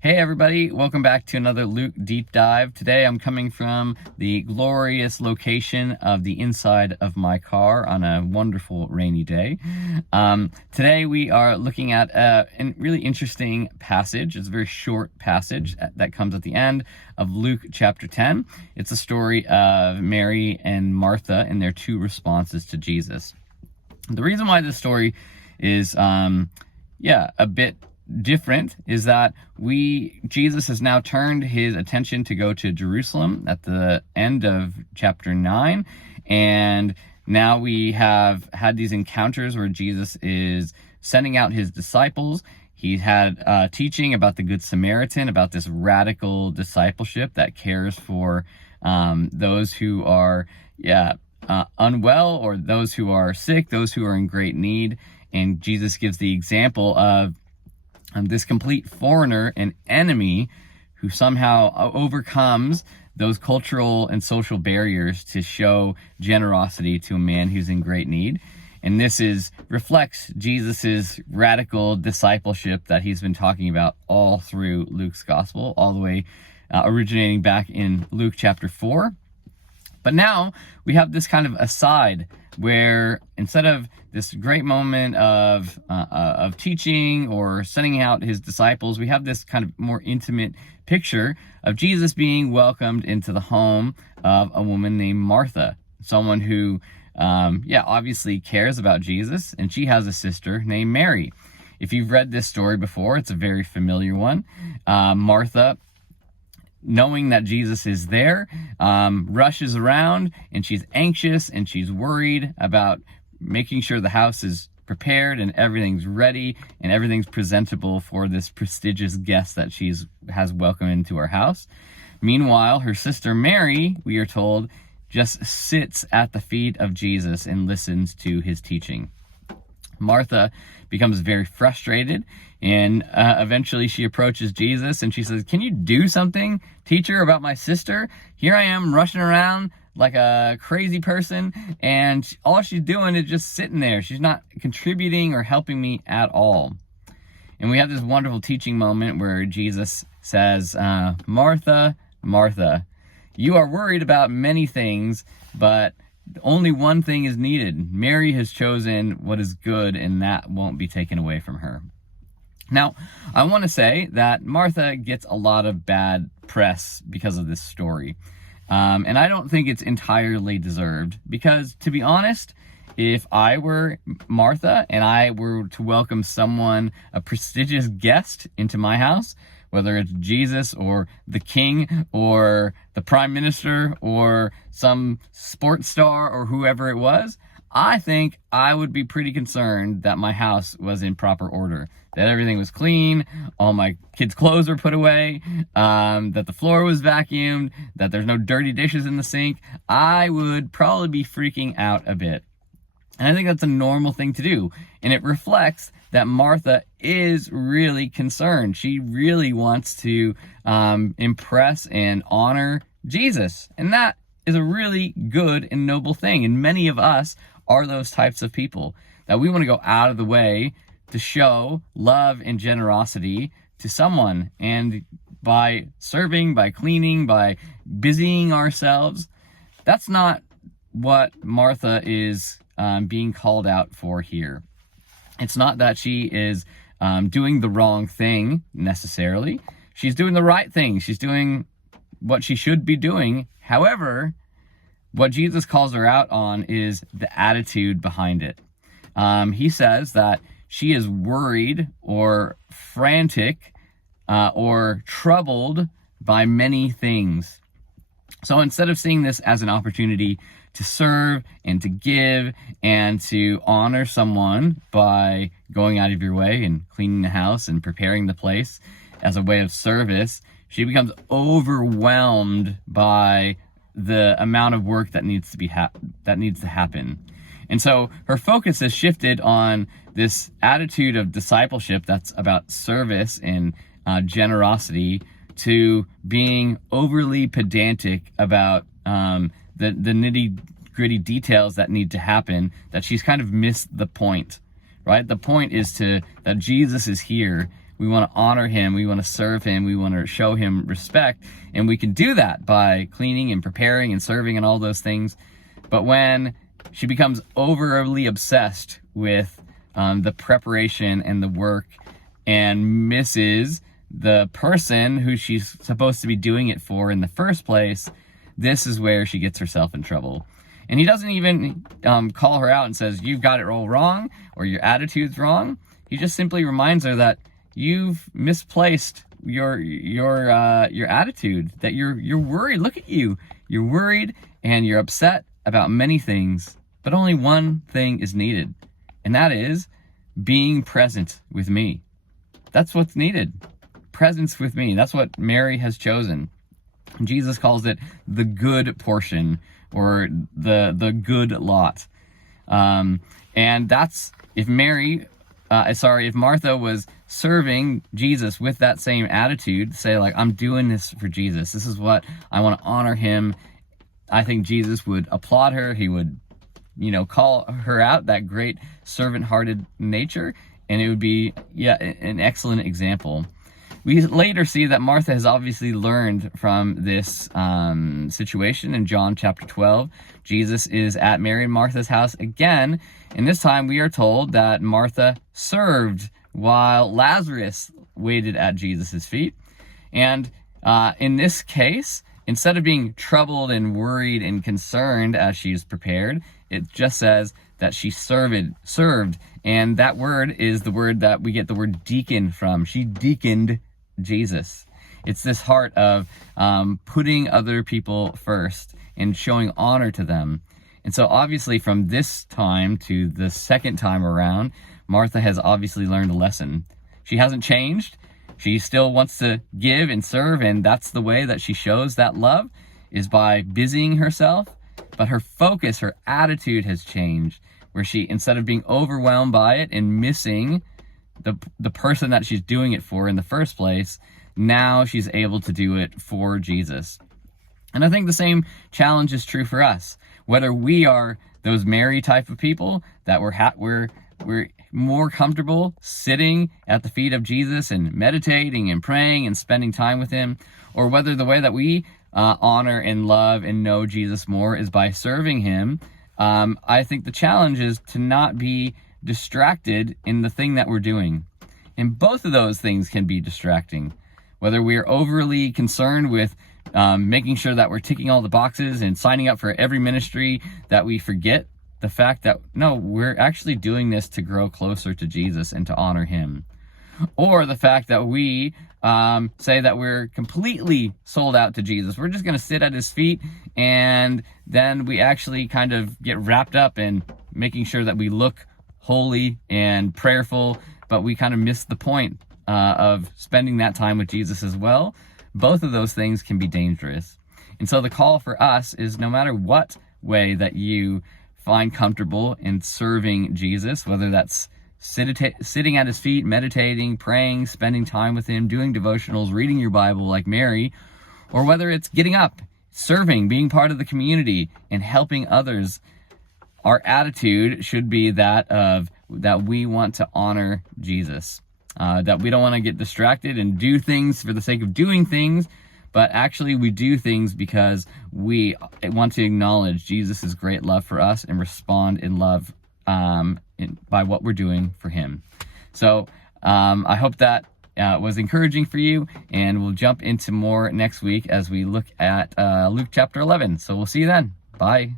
Hey everybody, welcome back to another Luke Deep Dive. Today I'm coming from the glorious location of the inside of my car on a wonderful rainy day. Today we are looking at a really interesting passage. It's a very short passage that comes at the end of Luke chapter 10. It's a story of Mary and Martha and their two responses to Jesus. The reason why this story is a bit different is that Jesus has now turned his attention to go to Jerusalem at the end of chapter 9, and now we have had these encounters where Jesus is sending out his disciples. He had teaching about the Good Samaritan, about this radical discipleship that cares for those who are unwell, or those who are sick, those who are in great need. And Jesus gives the example of this complete foreigner, an enemy, who somehow overcomes those cultural and social barriers to show generosity to a man who's in great need. And this reflects Jesus's radical discipleship that he's been talking about all through Luke's gospel, all the way originating back in Luke chapter 4. But now we have this kind of aside where instead of this great moment of teaching or sending out his disciples, we have this kind of more intimate picture of Jesus being welcomed into the home of a woman named Martha, someone who, obviously cares about Jesus, and she has a sister named Mary. If you've read this story before, it's a very familiar one. Martha, knowing that Jesus is there, rushes around, and she's anxious and she's worried about making sure the house is prepared and everything's ready and everything's presentable for this prestigious guest that has welcomed into her house. Meanwhile, her sister Mary, we are told, just sits at the feet of Jesus and listens to his teaching. Martha becomes very frustrated, and eventually she approaches Jesus and she says, "Can you do something, teacher, about my sister? Here I am rushing around like a crazy person, and all she's doing is just sitting there. She's not contributing or helping me at all." And we have this wonderful teaching moment where Jesus says, "Martha, Martha, you are worried about many things, but only one thing is needed. Mary has chosen what is good, and that won't be taken away from her." Now, I want to say that Martha gets a lot of bad press because of this story. And I don't think it's entirely deserved, because, to be honest, if I were Martha and I were to welcome a prestigious guest into my house, whether it's Jesus or the king or the prime minister or some sports star or whoever it was, I think I would be pretty concerned that my house was in proper order, that everything was clean, all my kids' clothes were put away, that the floor was vacuumed, that there's no dirty dishes in the sink. I would probably be freaking out a bit. And I think that's a normal thing to do. And it reflects that Martha is really concerned. She really wants to impress and honor Jesus. And that is a really good and noble thing. And many of us are those types of people, that we want to go out of the way to show love and generosity to someone. And by serving, by cleaning, by busying ourselves, that's not what Martha is being called out for here. It's not that she is doing the wrong thing necessarily. She's doing the right thing. She's doing what she should be doing. However, what Jesus calls her out on is the attitude behind it. He says that she is worried or frantic or troubled by many things. So instead of seeing this as an opportunity to serve and to give and to honor someone by going out of your way and cleaning the house and preparing the place as a way of service, she becomes overwhelmed by the amount of work that needs to happen. And so her focus has shifted on this attitude of discipleship that's about service and generosity, to being overly pedantic about the nitty-gritty details that need to happen, that she's kind of missed the point, right? The point is that Jesus is here We want to honor him. We want to serve him. We want to show him respect. And we can do that by cleaning and preparing and serving and all those things. But when she becomes overly obsessed with the preparation and the work and misses the person who she's supposed to be doing it for in the first place, this is where she gets herself in trouble. And he doesn't even call her out and says, you've got it all wrong, or your attitude's wrong. He just simply reminds her that you've misplaced your attitude, that you're worried. Look at you. You're worried and you're upset about many things, but only one thing is needed, and that is being present with me. That's what's needed. Presence with me. That's what Mary has chosen. Jesus calls it the good portion, or the good lot. And that's, if Martha was serving Jesus with that same attitude, say like, I'm doing this for Jesus. This is what I want to honor him. I think Jesus would applaud her. He would, call her out, that great servant-hearted nature. And it would be, an excellent example. We later see that Martha has obviously learned from this situation in John chapter 12. Jesus is at Mary and Martha's house again, and this time we are told that Martha served while Lazarus waited at Jesus' feet. And in this case, instead of being troubled and worried and concerned as she's prepared, it just says that she served. And that word is the word that we get the word deacon from. She deaconed Jesus. It's this heart of putting other people first and showing honor to them. And so obviously from this time to the second time around, Martha has obviously learned a lesson. She hasn't changed. She still wants to give and serve, and that's the way that she shows that love, is by busying herself. But her focus, her attitude has changed, where she, instead of being overwhelmed by it and missing the person that she's doing it for in the first place, now she's able to do it for Jesus. And I think the same challenge is true for us. Whether we are those Mary type of people that we're more comfortable sitting at the feet of Jesus and meditating and praying and spending time with him, or whether the way that we honor and love and know Jesus more is by serving him, I think the challenge is to not be distracted in the thing that we're doing. And both of those things can be distracting. Whether we're overly concerned with making sure that we're ticking all the boxes and signing up for every ministry, that we forget the fact that, no, we're actually doing this to grow closer to Jesus and to honor him. Or the fact that we say that we're completely sold out to Jesus. We're just going to sit at his feet, and then we actually kind of get wrapped up in making sure that we look holy and prayerful, but we kind of miss the point of spending that time with Jesus as well. Both of those things can be dangerous. And so the call for us is, no matter what way that you find comfortable in serving Jesus, whether that's sitting at his feet, meditating, praying, spending time with him, doing devotionals, reading your Bible like Mary, or whether it's getting up, serving, being part of the community, and helping others, our attitude should be that we want to honor Jesus. That we don't want to get distracted and do things for the sake of doing things, but actually we do things because we want to acknowledge Jesus' great love for us and respond in love by what we're doing for him. So I hope that was encouraging for you, and we'll jump into more next week as we look at Luke chapter 11. So we'll see you then. Bye.